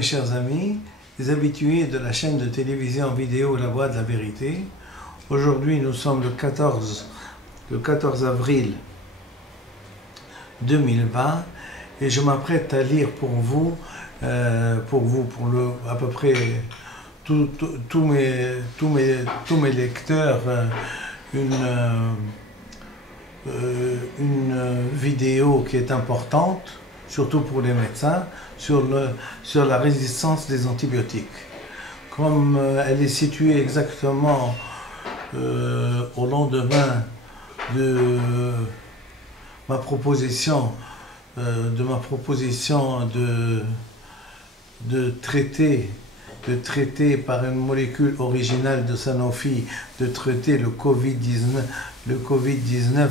mes chers amis, les habitués de la chaîne de télévision vidéo La Voix de la Vérité. Aujourd'hui, nous sommes le 14 avril 2020 et je m'apprête à lire pour à peu près tous mes lecteurs, une vidéo qui est importante, surtout pour les médecins, sur la résistance des antibiotiques. Comme elle est située exactement au lendemain de ma proposition, de traiter par une molécule originale de Sanofi, de traiter le Covid-19,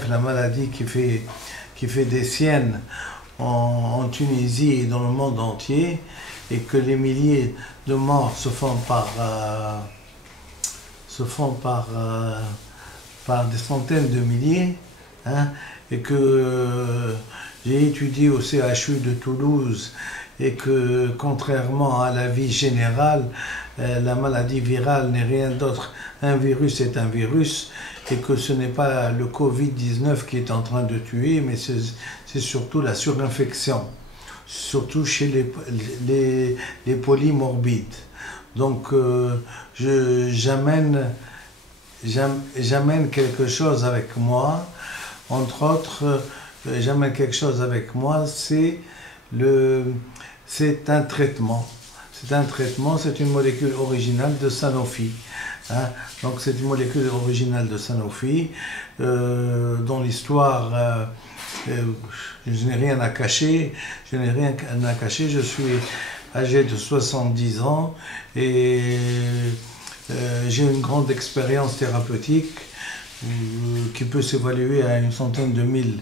la maladie qui fait des siennes en Tunisie et dans le monde entier, et que les milliers de morts se font par des centaines de milliers, hein, et que j'ai étudié au CHU de Toulouse, et que contrairement à l'avis général, la maladie virale n'est rien d'autre. Un virus est un virus, et que ce n'est pas le Covid-19 qui est en train de tuer, mais c'est surtout la surinfection, surtout chez les polymorbides. Donc j'amène quelque chose avec moi, entre autres, j'amène quelque chose avec moi, c'est un traitement. C'est une molécule originale de Sanofi. Hein? Donc c'est une molécule originale de Sanofi, dont l'histoire, je n'ai rien à cacher. Je suis âgé de 70 ans et j'ai une grande expérience thérapeutique qui peut s'évaluer à une centaine de mille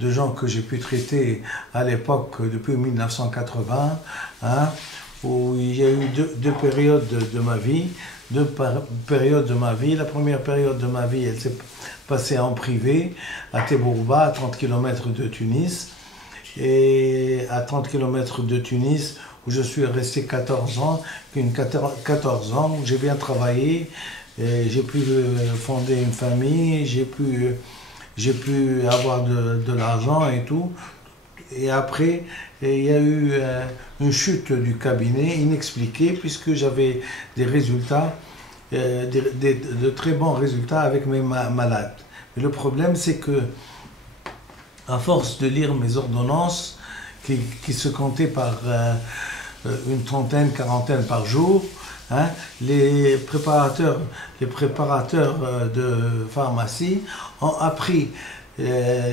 de gens que j'ai pu traiter à l'époque, depuis 1980, hein, où il y a eu deux périodes de ma vie. La première période de ma vie, elle s'est passée en privé, à Tebourba, à 30 km de Tunis. Et à 30 km de Tunis, où je suis resté 14 ans, où j'ai bien travaillé, j'ai pu fonder une famille, j'ai pu avoir de l'argent et tout. Et après, il y a eu une chute du cabinet inexpliquée, puisque j'avais des résultats, de très bons résultats avec mes malades. Mais le problème, c'est que, à force de lire mes ordonnances, qui se comptaient par une trentaine, quarantaine par jour, hein, les préparateurs de pharmacie ont appris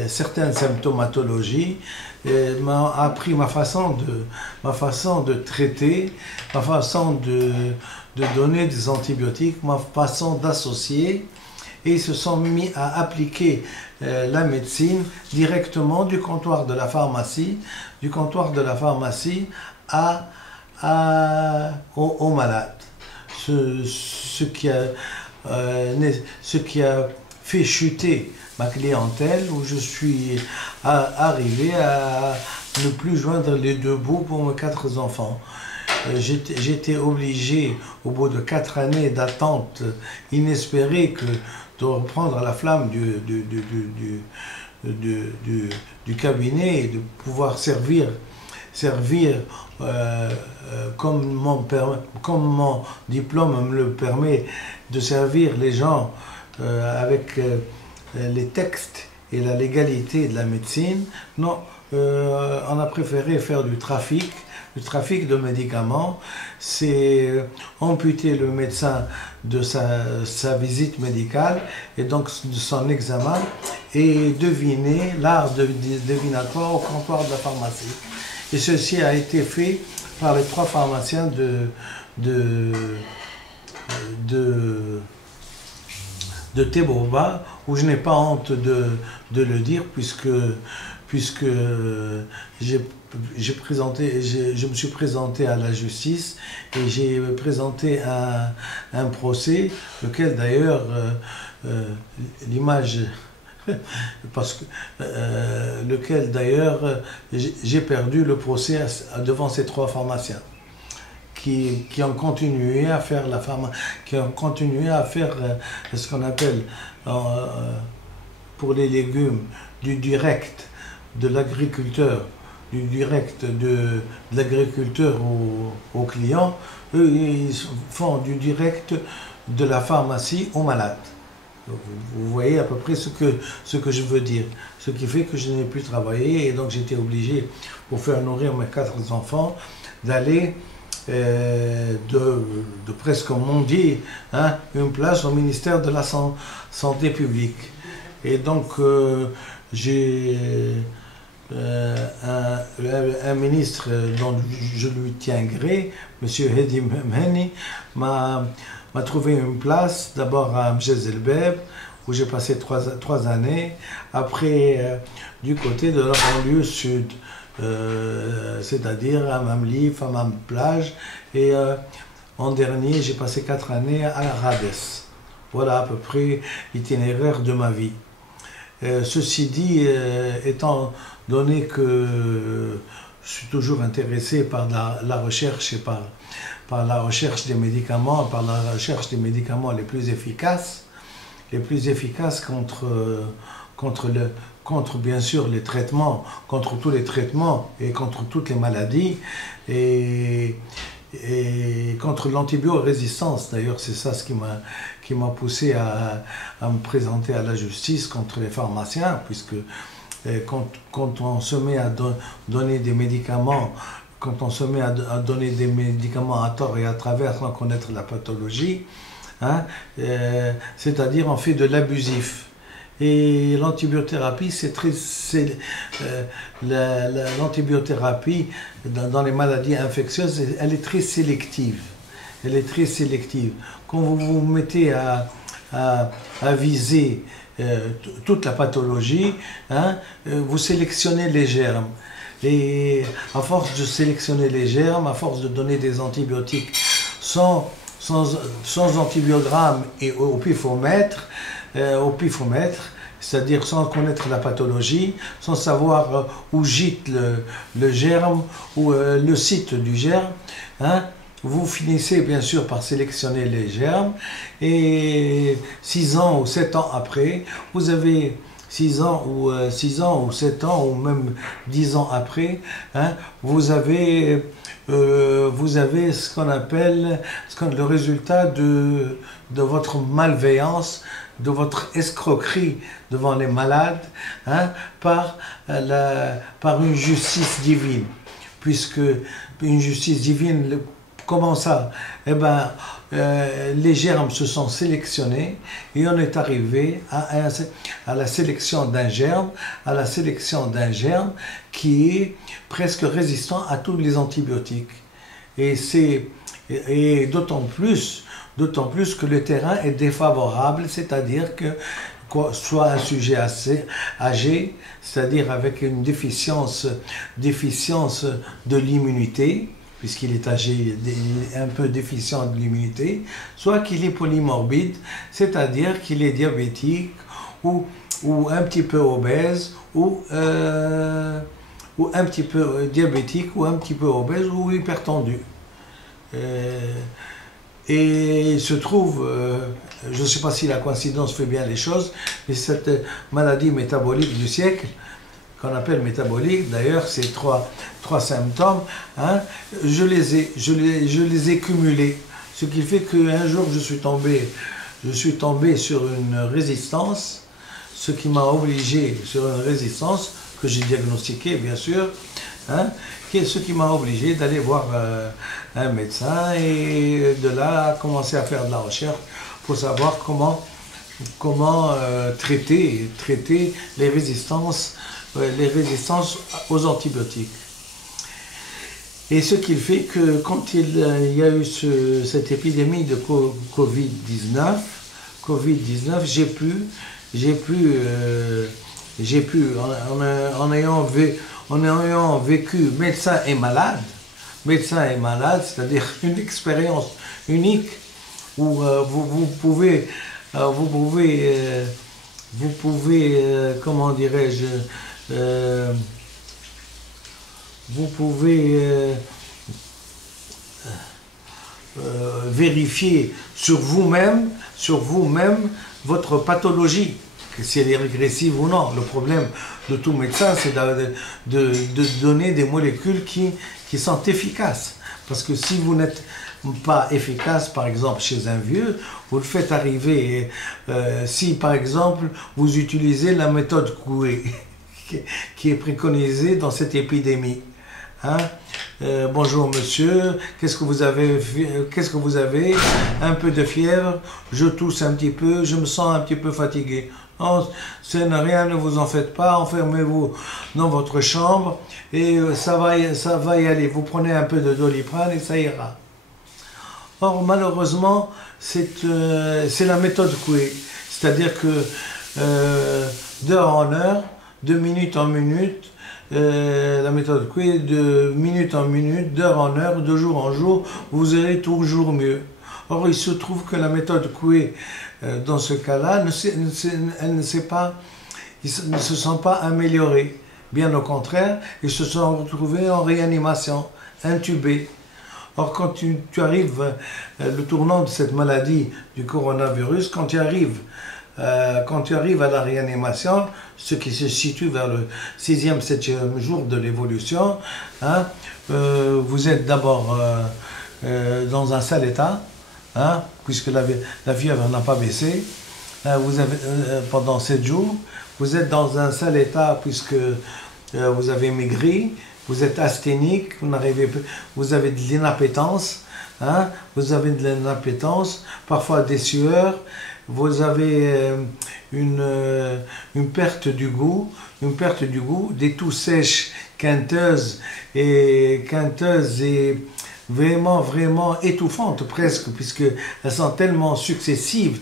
certaines symptomatologies, m'ont appris ma façon de traiter, ma façon de donner des antibiotiques, ma façon d'associer, et ils se sont mis à appliquer la médecine directement du comptoir de la pharmacie aux malades. Ce qui a fait chuter ma clientèle, où je suis arrivé à ne plus joindre les deux bouts pour mes 4 enfants. J'étais obligé, au bout de 4 années d'attente inespérée, de reprendre la flamme du cabinet et de pouvoir servir comme mon diplôme me le permet, de servir les gens avec les textes et la légalité de la médecine. Non, on a préféré faire du trafic de médicaments. C'est amputer le médecin de sa visite médicale, et donc de son examen, et deviner, l'art divinatoire au comptoir de la pharmacie. Et ceci a été fait par les 3 pharmaciens de Tebourba, où je n'ai pas honte de le dire, puisque je me suis présenté à la justice et j'ai présenté un procès, lequel d'ailleurs, l'image parce que, lequel d'ailleurs, j'ai perdu le procès devant ces 3 pharmaciens qui ont continué à faire qui ont continué à faire ce qu'on appelle pour les légumes du direct de l'agriculteur, du direct de l'agriculteur au client. Eux, ils font du direct de la pharmacie au malade. Vous voyez à peu près ce que je veux dire. Ce qui fait que je n'ai plus travaillé et donc j'étais obligé, pour faire nourrir mes 4 enfants, d'aller de presque mendier une place au ministère de la Santé publique. Et donc j'ai un ministre dont je lui tiens gré, M. Hedi Memheni, m'a trouvé une place, d'abord à Mjezelbeb, où j'ai passé 3 années, après du côté de la banlieue sud, c'est-à-dire à Mamlif, à Mamplage, et en dernier, j'ai passé 4 années à Rades. Voilà à peu près l'itinéraire de ma vie. Ceci dit, étant donné que je suis toujours intéressé par la recherche et par la recherche des médicaments, par la recherche des médicaments les plus efficaces contre bien sûr les traitements, contre tous les traitements et contre toutes les maladies et contre l'antibiorésistance. D'ailleurs, c'est ça ce qui m'a poussé à me présenter à la justice contre les pharmaciens, puisque quand on se met à donner des médicaments, quand on se met à donner des médicaments à tort et à travers sans connaître la pathologie, c'est-à-dire on fait de l'abusif. Et l'antibiothérapie, l'antibiothérapie dans les maladies infectieuses, elle est très sélective. Elle est très sélective. Quand vous vous mettez à viser toute la pathologie, vous sélectionnez les germes. Et à force de sélectionner les germes, à force de donner des antibiotiques sans antibiogramme et au pifomètre, c'est-à-dire sans connaître la pathologie, sans savoir où gîte le germe ou le site du germe, vous finissez bien sûr par sélectionner les germes et 6 ans ou 7 ans après, vous avez 6 ans ou 7 ans ou même 10 ans après, vous avez ce qu'on appelle le résultat de votre malveillance, de votre escroquerie devant les malades, par une justice divine. Puisque une justice divine, comment ça? Eh bien, les germes se sont sélectionnés et on est arrivé à la sélection d'un germe, qui est presque résistant à tous les antibiotiques. Et d'autant plus que le terrain est défavorable, c'est-à-dire que soit un sujet assez âgé, c'est-à-dire avec une déficience de l'immunité, puisqu'il est âgé, un peu déficient de l'immunité, soit qu'il est polymorbide, c'est-à-dire qu'il est diabétique ou un petit peu obèse ou un petit peu diabétique ou un petit peu obèse ou hypertendu. Et il se trouve, je ne sais pas si la coïncidence fait bien les choses, mais cette maladie métabolique du siècle, qu'on appelle métabolique, d'ailleurs, ces trois symptômes, je les ai cumulés. Ce qui fait qu'un jour, je suis tombé sur une résistance, ce qui m'a obligé sur une résistance, que j'ai diagnostiquée, bien sûr, ce qui m'a obligé d'aller voir un médecin et de là commencer à faire de la recherche pour savoir comment traiter les résistances aux antibiotiques. Et ce qui fait que quand il y a eu cette épidémie de Covid-19, j'ai pu, en ayant vécu médecin et malade, c'est-à-dire une expérience unique où vous pouvez vous pouvez, comment dirais-je, vous pouvez vérifier sur vous-même votre pathologie, si elle est régressive ou non. Le problème de tout médecin, c'est de donner des molécules qui sont efficaces. Parce que si vous n'êtes pas efficace, par exemple chez un vieux, vous le faites arriver. Si par exemple vous utilisez la méthode Coué, qui est préconisée dans cette épidémie. Hein? Bonjour monsieur, qu'est-ce que vous avez? Un peu de fièvre, je tousse un petit peu, je me sens un petit peu fatigué. Non, ce n'est rien, ne vous en faites pas, enfermez-vous dans votre chambre et ça va y aller. Vous prenez un peu de Doliprane et ça ira. Or, malheureusement, c'est la méthode Coué. C'est-à-dire que d'heure en heure, de minute en minute, la méthode Coué, de minute en minute, d'heure en heure, de jour en jour, vous irez toujours mieux. Or, il se trouve que la méthode Coué, dans ce cas-là, ils ne se sont pas améliorés. Bien au contraire, ils se sont retrouvés en réanimation, intubés. Or, quand tu arrives, le tournant de cette maladie du coronavirus, quand tu arrives à la réanimation, ce qui se situe vers le 6e, 7e jour de l'évolution, hein, vous êtes d'abord dans un sale état, hein, puisque la fièvre n'a pas baissé. Vous avez, pendant 7 jours, vous êtes dans un sale état puisque vous avez maigri, vous êtes asthénique, vous avez de l'inappétence, hein, parfois des sueurs, vous avez une perte du goût, des toux sèches, quinteuses et vraiment étouffantes presque, puisqu'elles sont tellement successives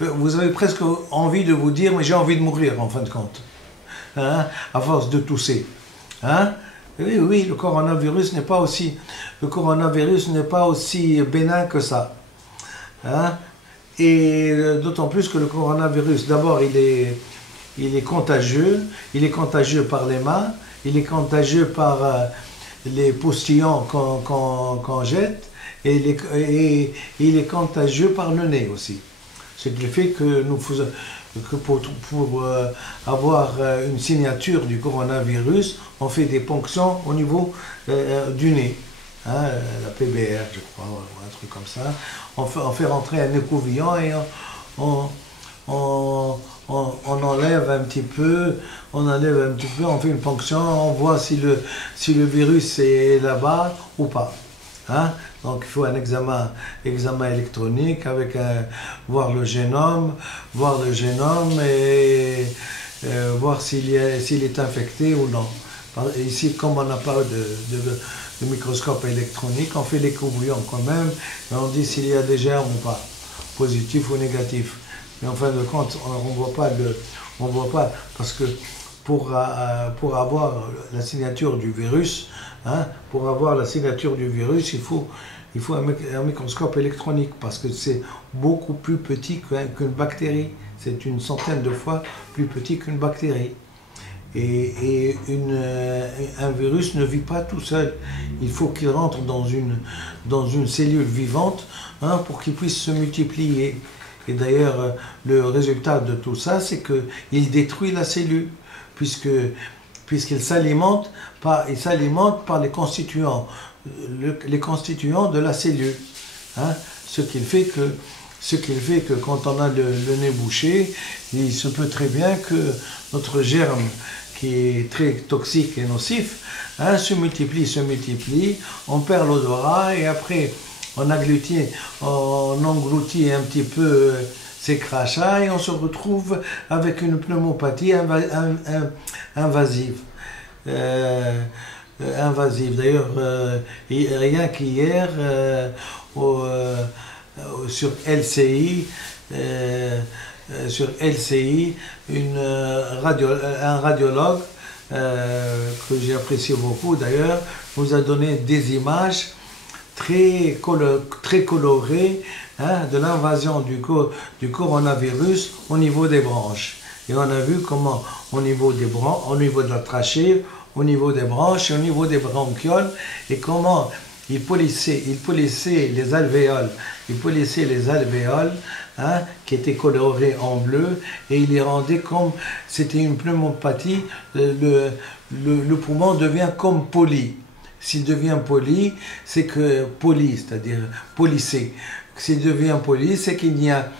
vous avez presque envie de vous dire, mais j'ai envie de mourir en fin de compte, hein, à force de tousser. Hein? Oui, le coronavirus n'est pas aussi bénin que ça. Hein? Et d'autant plus que le coronavirus, d'abord, il est contagieux par les mains, il est contagieux par les postillons qu'on jette, et il est contagieux par le nez aussi. Ce qui fait que pour avoir une signature du coronavirus, on fait des ponctions au niveau du nez. Hein, la PBR, je crois, ou un truc comme ça. On fait rentrer un écouvillon et on enlève un petit peu, on fait une ponction, on voit si le virus est là-bas ou pas. Hein? Donc il faut un examen électronique avec voir le génome et voir s'il est infecté ou non. Ici, comme on n'a pas de microscope électronique, on fait l'écouvillon quand même et on dit s'il y a des germes ou pas, positifs ou négatifs. Mais en fin de compte, on ne voit pas parce que pour avoir la signature du virus, hein, il faut un microscope électronique parce que c'est beaucoup plus petit qu'une bactérie. C'est une centaine de fois plus petit qu'une bactérie. Et un virus ne vit pas tout seul. Il faut qu'il rentre dans une cellule vivante, hein, pour qu'il puisse se multiplier. Et d'ailleurs, le résultat de tout ça, c'est qu'il détruit la cellule, puisqu'il s'alimente par les constituants de la cellule. Hein, ce qui fait que quand on a le nez bouché, il se peut très bien que notre germe, qui est très toxique et nocif, hein, se multiplie, on perd l'odorat et après on engloutit un petit peu ces crachats et on se retrouve avec une pneumopathie invasive. D'ailleurs, rien qu'hier, sur LCI, un radiologue que j'ai apprécié beaucoup d'ailleurs, nous a donné des images très coloré, hein, de l'invasion du coronavirus au niveau des branches. Et on a vu comment au niveau au niveau de la trachée, au niveau des branches et au niveau des bronchioles, et comment il polissait les alvéoles, hein, qui étaient colorées en bleu, et il les rendait comme, c'était une pneumopathie, le poumon devient comme poli. S'il devient poli, c'est que c'est-à-dire polissé. S'il devient poli, c'est qu'il n'y a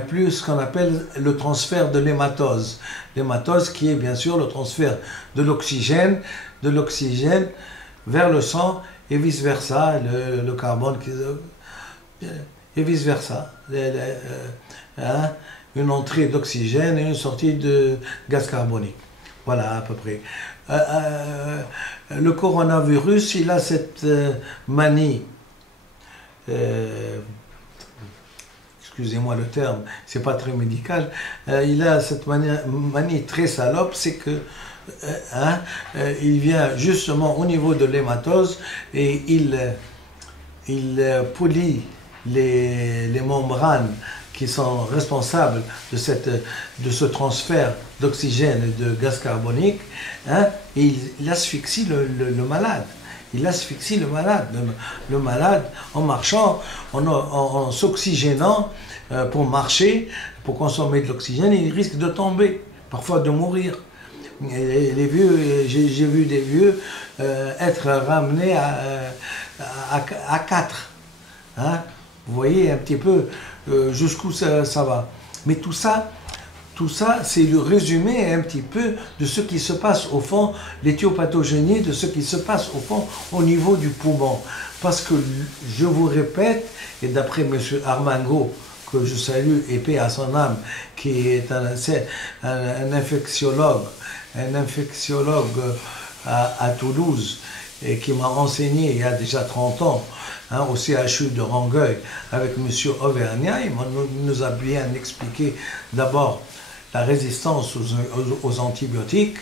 plus ce qu'on appelle le transfert de l'hématose. L'hématose qui est bien sûr le transfert de l'oxygène vers le sang et vice-versa, le carbone, et vice-versa. Hein, une entrée d'oxygène et une sortie de gaz carbonique. Voilà à peu près. Le coronavirus, il a cette manie, excusez-moi le terme, c'est pas très médical, il a cette manie très salope, c'est que il vient justement au niveau de l'hématose et il polie les membranes qui sont responsables de ce transfert d'oxygène et de gaz carbonique, hein, et il asphyxie le malade. Il asphyxie le malade. Le malade, en marchant, en s'oxygénant pour marcher, pour consommer de l'oxygène, il risque de tomber, parfois de mourir. Et les vieux, j'ai vu des vieux être ramenés à 4. Hein. Vous voyez un petit peu jusqu'où ça va. Mais tout ça, c'est le résumé un petit peu de ce qui se passe au fond, l'éthiopathogénie, de ce qui se passe au fond au niveau du poumon. Parce que, je vous répète, et d'après M. Armango, que je salue et paix à son âme, qui est un infectiologue à Toulouse, et qui m'a enseigné il y a déjà 30 ans, hein, au CHU de Rangueil, avec M. Auvergnat. Il nous a bien expliqué d'abord la résistance aux antibiotiques,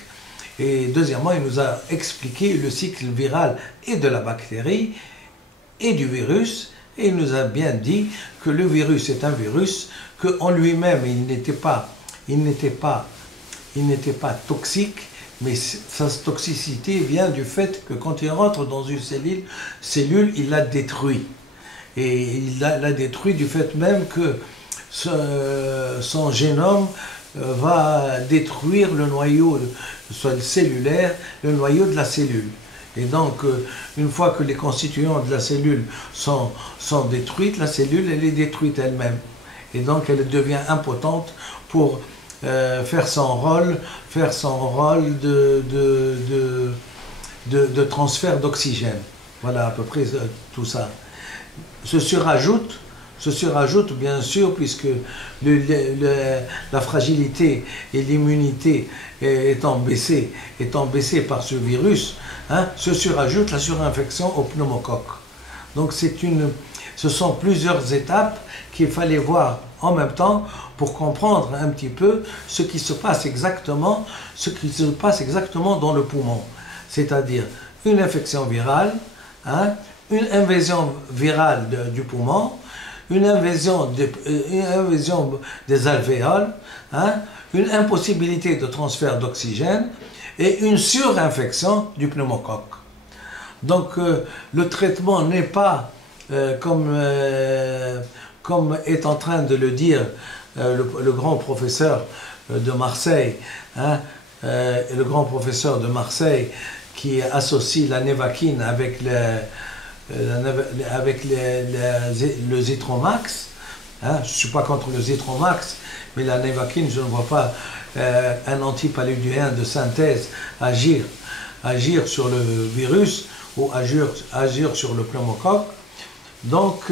et deuxièmement, il nous a expliqué le cycle viral et de la bactérie et du virus, et il nous a bien dit que le virus est un virus, qu'en lui-même il n'était pas toxique, mais sa toxicité vient du fait que quand il rentre dans une cellule, il la détruit. Et il la détruit du fait même que son génome va détruire le noyau, soit cellulaire, le noyau de la cellule. Et donc, une fois que les constituants de la cellule sont détruites, la cellule, elle est détruite elle-même. Et donc, elle devient impotente pour faire son rôle de transfert d'oxygène. Voilà à peu près tout ça. Se surajoute bien sûr, puisque la fragilité et l'immunité étant baissées par ce virus, hein, se surajoute la surinfection au pneumocoque. Donc ce sont plusieurs étapes qu'il fallait voir en même temps pour comprendre un petit peu ce qui se passe exactement dans le poumon. C'est-à-dire une infection virale, hein, une invasion virale du poumon, une invasion des alvéoles, hein, une impossibilité de transfert d'oxygène et une surinfection du pneumocoque. Donc le traitement n'est pas comme est en train de le dire le grand professeur de Marseille, hein, le grand professeur de Marseille qui associe la névaquine avec le Zithromax. Hein, je ne suis pas contre le Zithromax, mais la névaquine, je ne vois pas un antipaludéen de synthèse agir sur le virus ou agir sur le pneumocoque. Donc,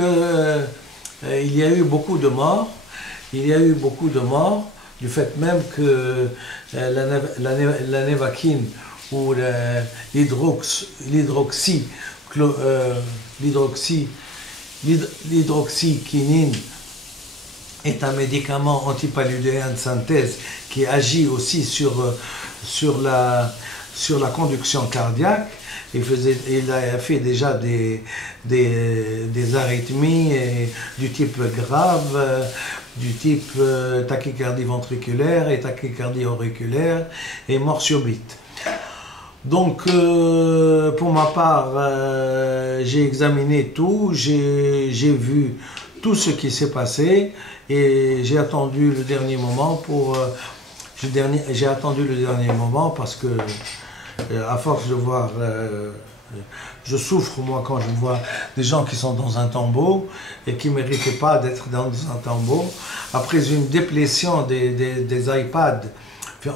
il y a eu beaucoup de morts. Du fait même que la névaquine ou l'hydroxyquinine est un médicament antipaludéen de synthèse qui agit aussi sur la conduction cardiaque, il a fait déjà des arythmies du type grave, du type tachycardie ventriculaire et tachycardie auriculaire et mort subite. Donc, pour ma part, j'ai examiné tout, j'ai vu tout ce qui s'est passé et j'ai attendu le dernier moment j'ai attendu le dernier moment parce que, à force de voir, je souffre moi quand je vois des gens qui sont dans un tombeau et qui ne méritaient pas d'être dans un tombeau. Après une déplétion des iPads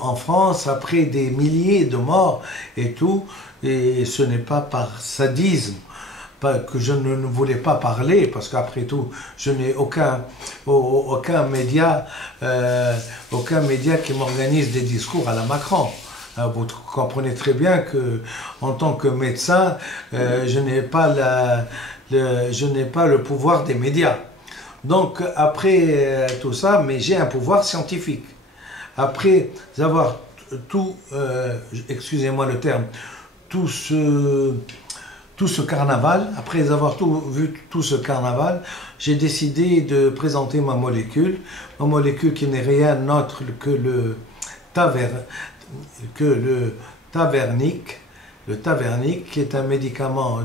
en France, après des milliers de morts et tout, et ce n'est pas par sadisme que je ne voulais pas parler, parce qu'après tout, je n'ai aucun média qui m'organise des discours à la Macron. Vous comprenez très bien que, en tant que médecin, je n'ai pas le pouvoir des médias. Donc, après tout ça, mais j'ai un pouvoir scientifique. Après avoir tout, excusez-moi le terme, tout ce carnaval, après avoir vu tout ce carnaval, j'ai décidé de présenter ma molécule qui n'est rien d'autre que le Tavernic, qui est un médicament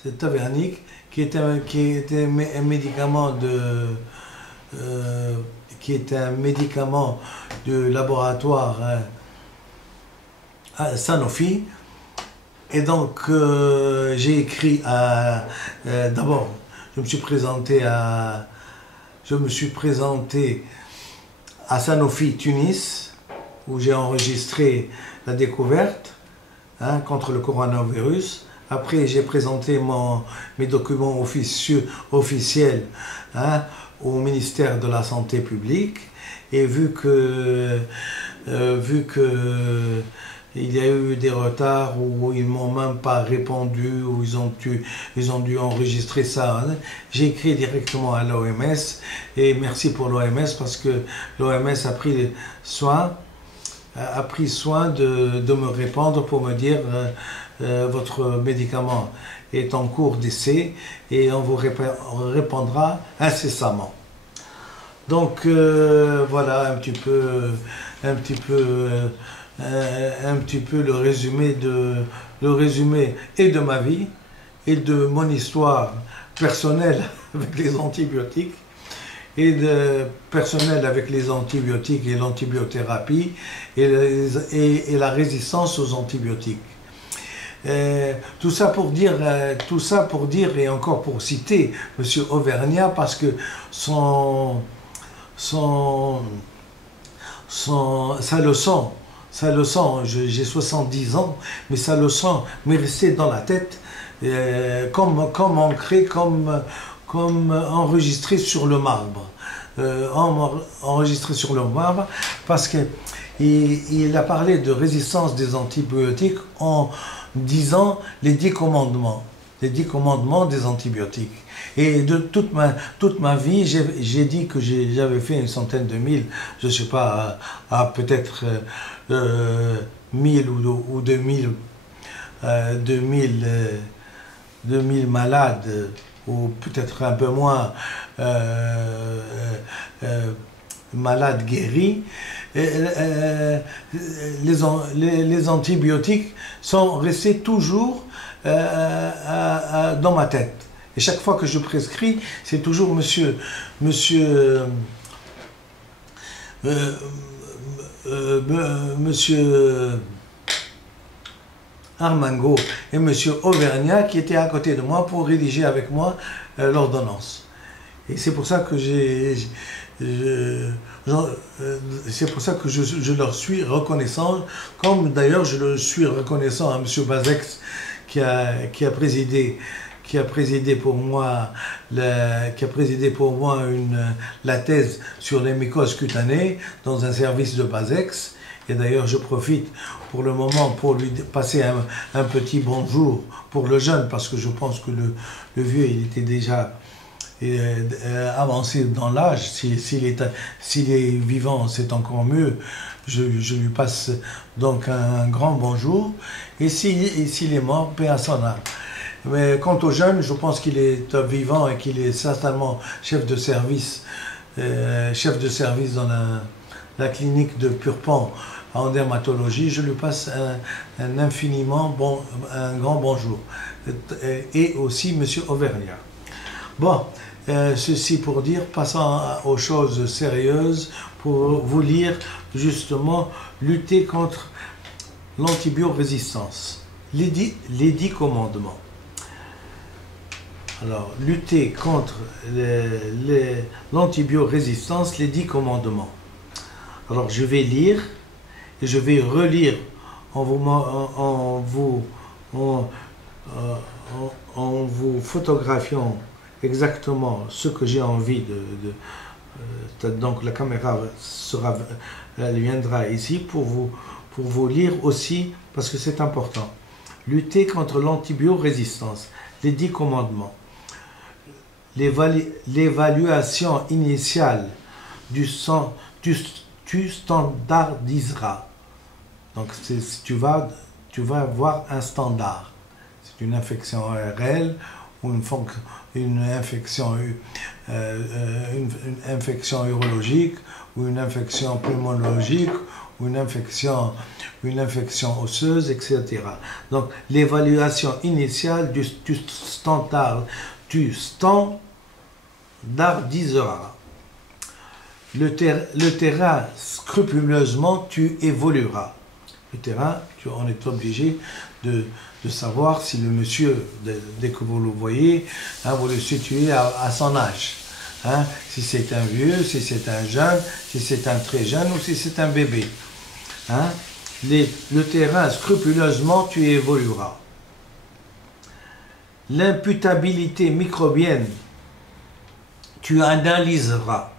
c'est Tavernic, qui est un médicament de laboratoire à Sanofi. Et donc j'ai écrit d'abord, je me suis présenté à Sanofi Tunis, où j'ai enregistré la découverte contre le coronavirus. Après, j'ai présenté mes documents officiels au ministère de la Santé publique. Et vu que il y a eu des retards où ils ne m'ont même pas répondu, où ils ont dû enregistrer ça, j'ai écrit directement à l'OMS. Et merci pour l'OMS parce que l'OMS a pris soin de me répondre pour me dire votre médicament est en cours d'essai et on vous répondra incessamment. Donc voilà un petit peu le résumé et de ma vie et de mon histoire personnelle avec les antibiotiques et personnelle avec les antibiotiques et l'antibiothérapie et la résistance aux antibiotiques. Tout ça pour dire et encore pour citer M. Auvergnat, parce que sa leçon, j'ai 70 ans, mais sa leçon m'est restée dans la tête comme ancrée, comme enregistrée sur le marbre. Enregistrée sur le marbre, parce qu'il a parlé de résistance des antibiotiques en disant les 10 commandements des antibiotiques. Et de toute ma vie, j'ai dit que j'avais fait une centaine de mille, je ne sais pas, peut-être 1000 ou 2000 malades, ou peut-être un peu moins malades guéris. Les antibiotiques sont restés toujours dans ma tête. Et chaque fois que je prescris, c'est toujours monsieur Armango et monsieur Auvergnat qui étaient à côté de moi pour rédiger avec moi l'ordonnance. Et c'est pour ça que c'est pour ça que je leur suis reconnaissant, comme d'ailleurs je le suis reconnaissant à M. Bazex qui a présidé pour moi la thèse sur les mycoses cutanées dans un service de Bazex. Et d'ailleurs, je profite pour le moment pour lui passer un petit bonjour pour le jeune, parce que je pense que le vieux, il était déjà avancé dans l'âge. S'il est vivant, c'est encore mieux. Je lui passe donc un grand bonjour. Et s'il est mort, paix à son âme. Mais quant au jeune, je pense qu'il est vivant et qu'il est certainement chef de service dans la clinique de Purpan en dermatologie. Je lui passe un grand bonjour. Et aussi M. Auvergnat. Bon, ceci pour dire, passons aux choses sérieuses, pour vous lire justement lutter contre l'antibiorésistance. Les 10 commandements. Alors, lutter contre l'antibiorésistance, les 10 commandements. Alors, je vais lire et je vais relire en vous photographiant exactement ce que j'ai envie donc la caméra elle viendra ici pour vous lire aussi, parce que c'est important. Lutter contre l'antibiorésistance, les 10 commandements. L'évaluation initiale tu standardiseras. Donc tu vas avoir un standard. C'est une infection ORL ou une infection urologique ou une infection pulmonologique ou une infection osseuse, etc. Donc l'évaluation initiale tu standardiseras. Le terrain, scrupuleusement, tu évolueras. Le terrain, on est obligé de savoir si le monsieur, dès que vous le voyez, vous le situez à son âge. Si c'est un vieux, si c'est un jeune, si c'est un très jeune ou si c'est un bébé. Le terrain, scrupuleusement, tu évolueras. L'imputabilité microbienne, tu analyseras.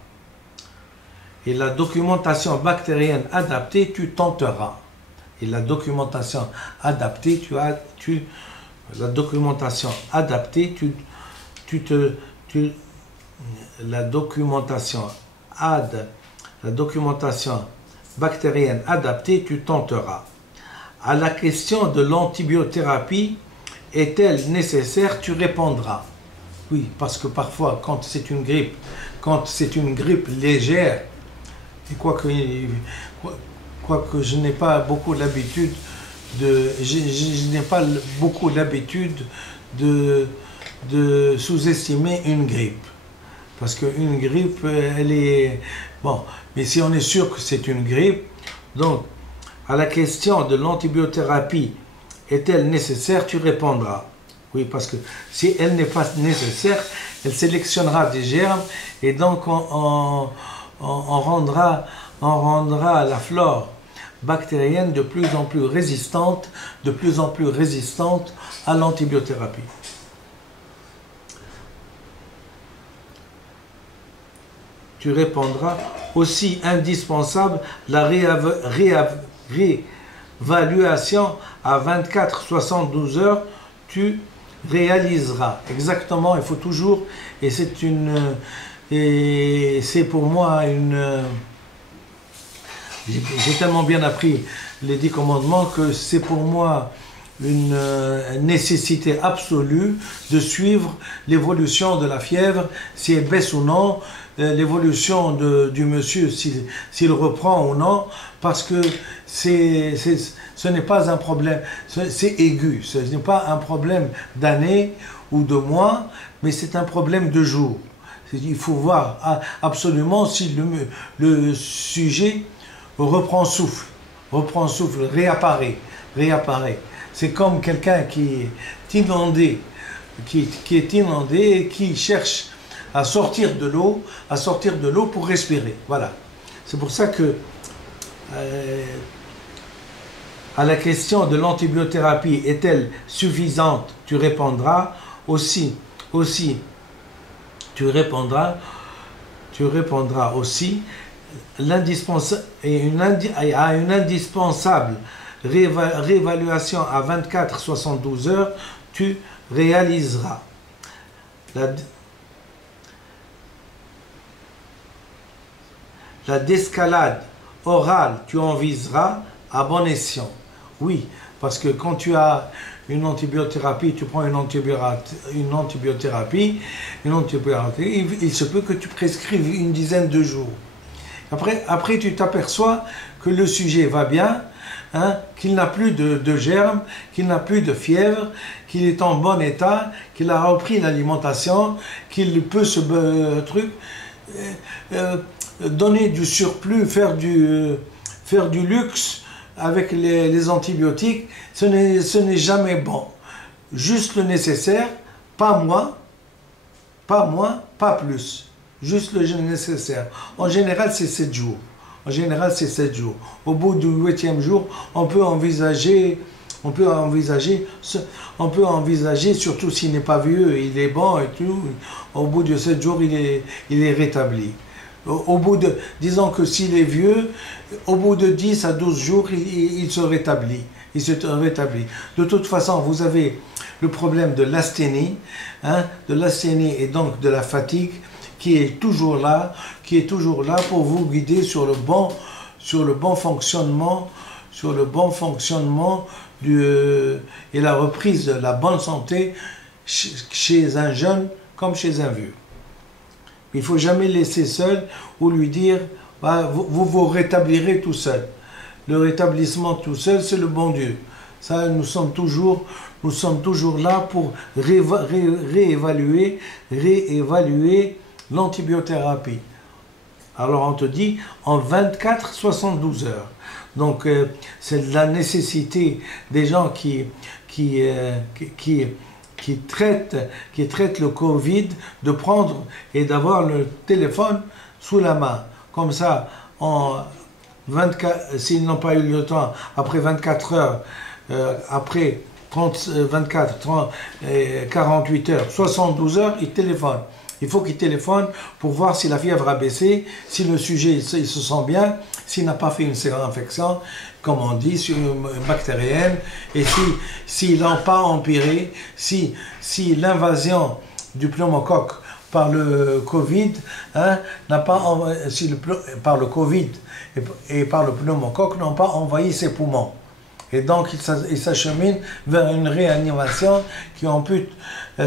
Et la documentation bactérienne adaptée, tu tenteras. Et la documentation adaptée, la documentation bactérienne adaptée, tu tenteras. À la question de l'antibiothérapie, est-elle nécessaire, tu répondras. Oui, parce que parfois, quand c'est une grippe légère, et quoique je n'ai pas beaucoup l'habitude de sous-estimer une grippe. Parce qu'une grippe, elle est... Bon, mais si on est sûr que c'est une grippe, donc, à la question de l'antibiothérapie, est-elle nécessaire, tu répondras. Oui, parce que si elle n'est pas nécessaire, elle sélectionnera des germes et donc on rendra la flore bactérienne de plus en plus résistante à l'antibiothérapie. Tu répondras aussi indispensable la réévaluation à 24-72 heures, tu réaliseras. Exactement, il faut toujours, et c'est pour moi j'ai tellement bien appris les 10 commandements que c'est pour moi une nécessité absolue de suivre l'évolution de la fièvre, si elle baisse ou non, l'évolution du monsieur, s'il reprend ou non, parce que ce n'est pas un problème, c'est aigu, ce n'est pas un problème d'année ou de mois, mais c'est un problème de jours. Il faut voir absolument si le sujet reprend souffle, réapparaît. C'est comme quelqu'un qui est inondé, et qui cherche à sortir de l'eau pour respirer. Voilà. C'est pour ça que à la question de l'antibiothérapie, est-elle suffisante? Tu répondras aussi. Tu répondras aussi. à une indispensable réévaluation à 24-72 heures, tu réaliseras. La déscalade orale, tu en viseras à bon escient. Oui, parce que quand tu as une antibiothérapie, tu prends une antibiothérapie, il se peut que tu prescrives une dizaine de jours. Après tu t'aperçois que le sujet va bien, hein, qu'il n'a plus de germes, qu'il n'a plus de fièvre, qu'il est en bon état, qu'il a repris l'alimentation, qu'il peut donner du surplus, faire du luxe avec les antibiotiques. Ce n'est jamais bon. Juste le nécessaire, pas moins, pas plus. Juste le nécessaire. En général, c'est 7 jours. Au bout du 8e jour, on peut envisager, surtout s'il n'est pas vieux, il est bon et tout, au bout de 7 jours, il est rétabli. Disons que s'il est vieux, au bout de 10 à 12 jours, il se rétablit. De toute façon, vous avez le problème de l'asthénie, hein, et donc de la fatigue, qui est toujours là pour vous guider sur le bon fonctionnement, et la reprise de la bonne santé chez un jeune comme chez un vieux. Il ne faut jamais laisser seul ou lui dire vous vous rétablirez tout seul. Le rétablissement tout seul, c'est le bon Dieu. Ça, nous sommes toujours là pour réévaluer l'antibiothérapie. Alors on te dit en 24-72 heures. Donc c'est la nécessité des gens qui traitent le Covid de prendre et d'avoir le téléphone sous la main. Comme ça, s'ils n'ont pas eu le temps, après 24 heures, après 48 heures, 72 heures, ils téléphonent. Il faut qu'il téléphone pour voir si la fièvre a baissé, si le sujet il se sent bien, s'il n'a pas fait une infection, comme on dit, sur une bactérienne, et s'il n'a pas empiré, si l'invasion du pneumocoque par le Covid, hein, par le Covid et par le pneumocoque n'ont pas envahi ses poumons. Et donc, il s'achemine vers une réanimation qui ampute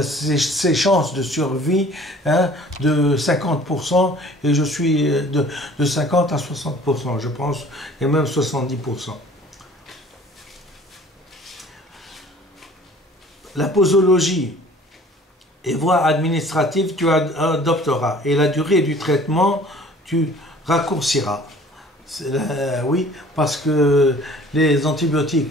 ses chances de survie, hein, de 50%, et je suis de 50 à 60%, je pense, et même 70%. La posologie et voie administrative, tu adopteras, et la durée du traitement, tu raccourciras. Oui, parce que les antibiotiques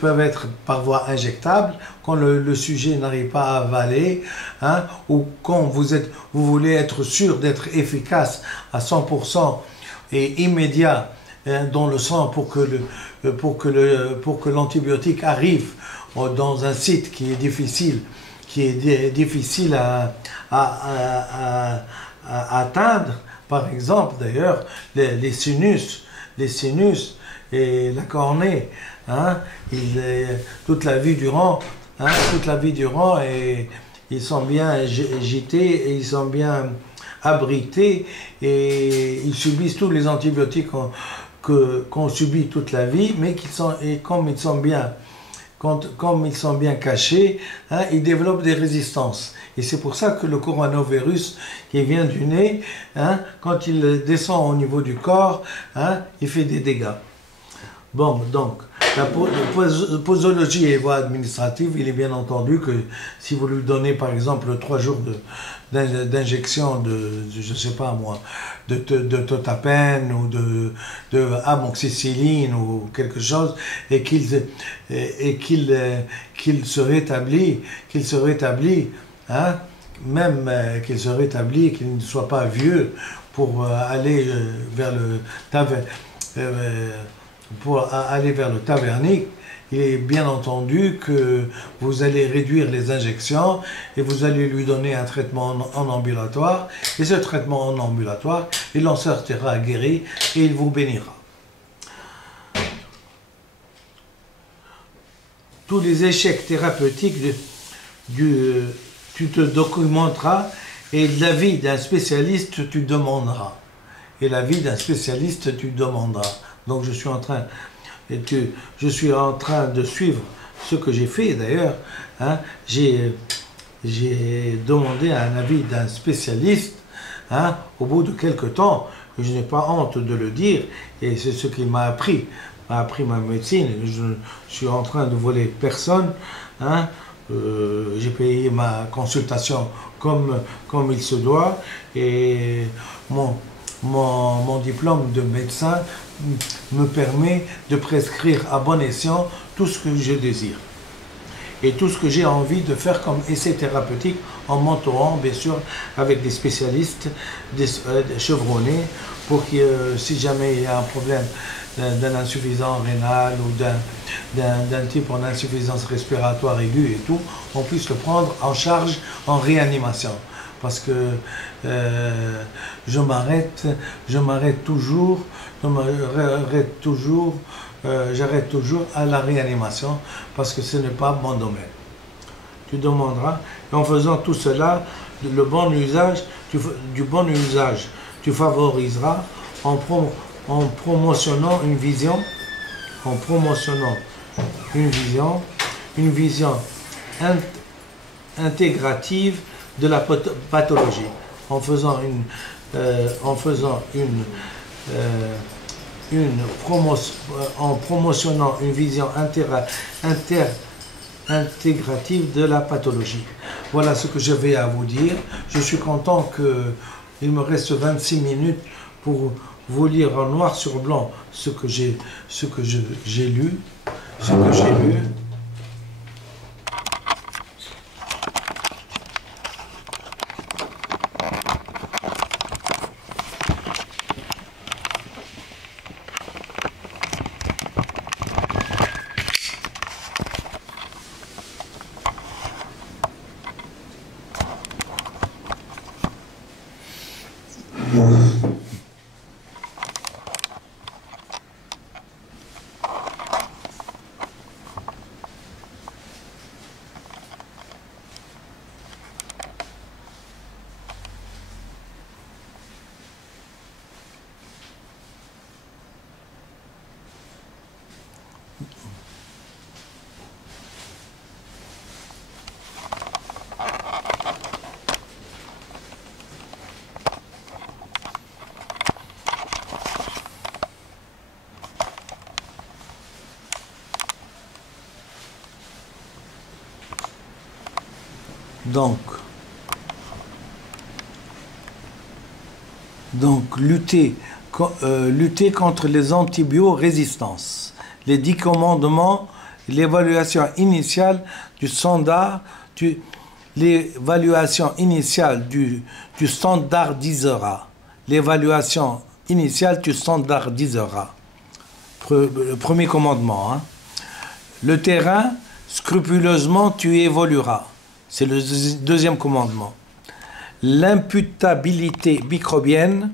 peuvent être par voie injectable quand le sujet n'arrive pas à avaler, hein, ou quand vous voulez être sûr d'être efficace à 100% et immédiat, hein, dans le sang pour que l'antibiotique arrive dans un site qui est difficile à atteindre. Par exemple, d'ailleurs, les sinus et la cornée, hein, toute la vie durant, et ils sont bien agités et ils sont bien abrités et ils subissent tous les antibiotiques qu'on subit toute la vie, mais comme ils sont bien cachés, hein, ils développent des résistances. Et c'est pour ça que le coronavirus qui vient du nez, hein, quand il descend au niveau du corps, hein, il fait des dégâts. Bon, donc, la posologie et voie administrative, il est bien entendu que si vous lui donnez par exemple 3 jours d'injection je sais pas moi, de totapène ou de amoxicilline ou quelque chose, et qu'il se rétablit, hein, même qu'il se rétablit, qu'il ne soit pas vieux pour aller vers le tavernique, il est bien entendu que vous allez réduire les injections et vous allez lui donner un traitement en ambulatoire. Et ce traitement en ambulatoire, il en sortira guéri et il vous bénira. Tous les échecs thérapeutiques, tu te documenteras et l'avis d'un spécialiste, tu demanderas. Et l'avis d'un spécialiste, tu demanderas. Donc je suis en train de suivre ce que j'ai fait d'ailleurs. Hein. J'ai demandé un avis d'un spécialiste hein, au bout de quelque temps. Je n'ai pas honte de le dire et c'est ce qu'il m'a appris ma médecine. Je suis en train de voler personne. Hein. J'ai payé ma consultation comme il se doit et mon diplôme de médecin me permet de prescrire à bon escient tout ce que je désire et tout ce que j'ai envie de faire comme essai thérapeutique en m'entourant bien sûr avec des spécialistes chevronnés pour que si jamais il y a un problème d'un insuffisance rénale ou d'un type en insuffisance respiratoire aiguë et tout, on puisse le prendre en charge en réanimation. Parce que j'arrête toujours à la réanimation parce que ce n'est pas mon domaine. Tu demanderas, et en faisant tout cela, du bon usage, tu favoriseras en promotionnant une vision, intégrative de la pathologie, en promotionnant une vision intégrative de la pathologie. Voilà ce que j'avais à vous dire. Je suis content qu'il me reste 26 minutes pour vous lire en noir sur blanc ce que j'ai lu. Donc lutter contre les antibiorésistances. Les 10 commandements, l'évaluation initiale du standard, l'évaluation initiale tu standardiseras. L'évaluation initiale, tu standardiseras. Premier commandement. Hein. Le terrain, scrupuleusement, tu évolueras. C'est le deuxième commandement. L'imputabilité microbienne,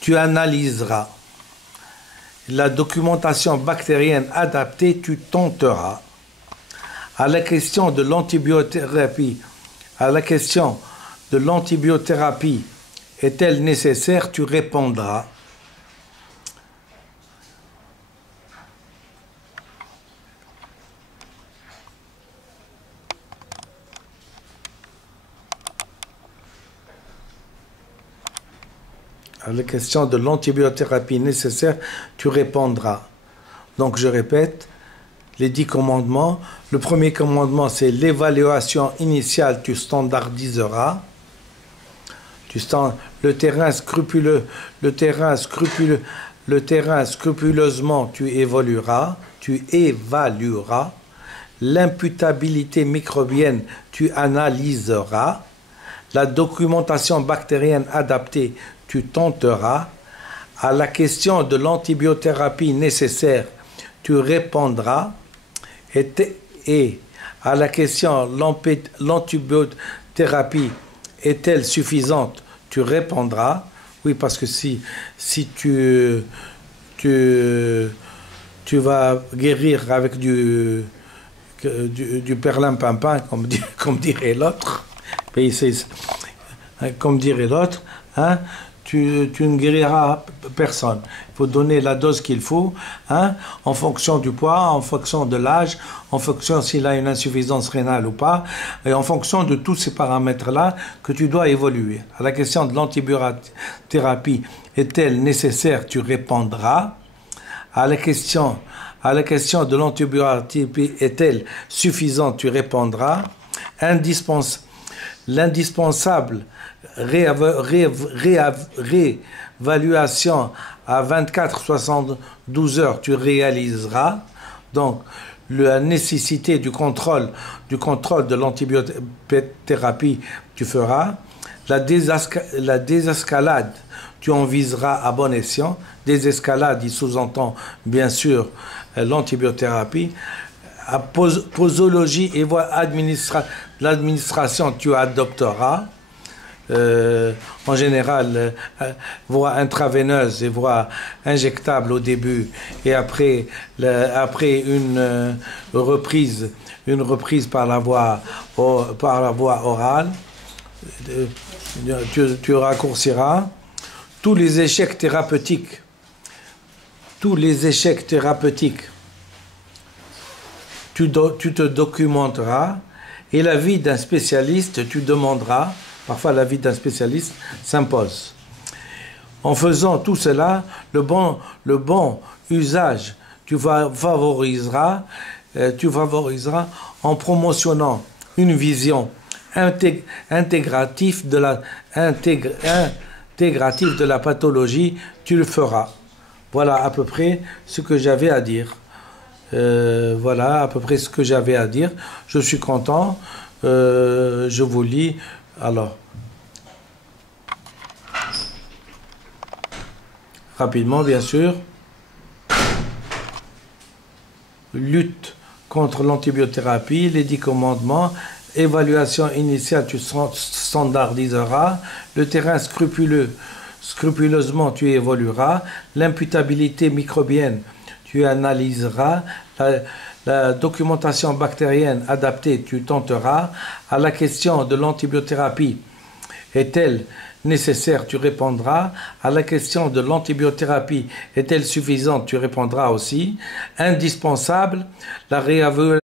tu analyseras. La documentation bactérienne adaptée, tu tenteras. À la question de l'antibiothérapie, est-elle nécessaire, tu répondras. À la question de l'antibiothérapie nécessaire, tu répondras. Donc je répète, les 10 commandements. Le premier commandement, c'est l'évaluation initiale, tu standardiseras. Le terrain scrupuleusement, tu évalueras. L'imputabilité microbienne, tu analyseras. la documentation bactérienne adaptée, tu tenteras. À la question de l'antibiothérapie nécessaire, tu répondras. Et à la question l'antibiothérapie est-elle suffisante, tu répondras. Oui, parce que si tu vas guérir avec du perlimpinpin, comme dirait l'autre, comme dirait l'autre, hein, tu ne guériras personne. Il faut donner la dose qu'il faut, hein, en fonction du poids, en fonction de l'âge, en fonction s'il a une insuffisance rénale ou pas, et en fonction de tous ces paramètres-là que tu dois évoluer. À la question de l'antibiothérapie, est-elle nécessaire? Tu répondras. À la question de l'antibiothérapie, est-elle suffisante? Tu répondras. L'indispensable réévaluation à 24-72 heures, tu réaliseras. Donc, la nécessité du contrôle de l'antibiothérapie, tu feras. La désescalade, tu en viseras à bon escient. Désescalade, il sous-entend bien sûr l'antibiothérapie. À posologie et voie l'administration, tu adopteras. En général, voie intraveineuse et voie injectable au début, et après une reprise par la voie orale, tu raccourciras. Tous les échecs thérapeutiques, tu te documenteras, et l'avis d'un spécialiste, tu demanderas. Parfois, l'avis d'un spécialiste s'impose. En faisant tout cela, le bon usage, tu favoriseras en promotionnant une vision intégrative de la pathologie, tu le feras. Voilà à peu près ce que j'avais à dire. Voilà à peu près ce que j'avais à dire. Je suis content. Je vous lis. Alors, rapidement, bien sûr. Lutte contre l'antibiothérapie, les 10 commandements. Évaluation initiale, tu standardiseras. Le terrain scrupuleusement, tu évolueras. L'imputabilité microbienne, tu analyseras. La documentation bactérienne adaptée, tu tenteras. À la question de l'antibiothérapie, est-elle nécessaire, tu répondras. À la question de l'antibiothérapie, est-elle suffisante, tu répondras aussi. Indispensable, la réévaluation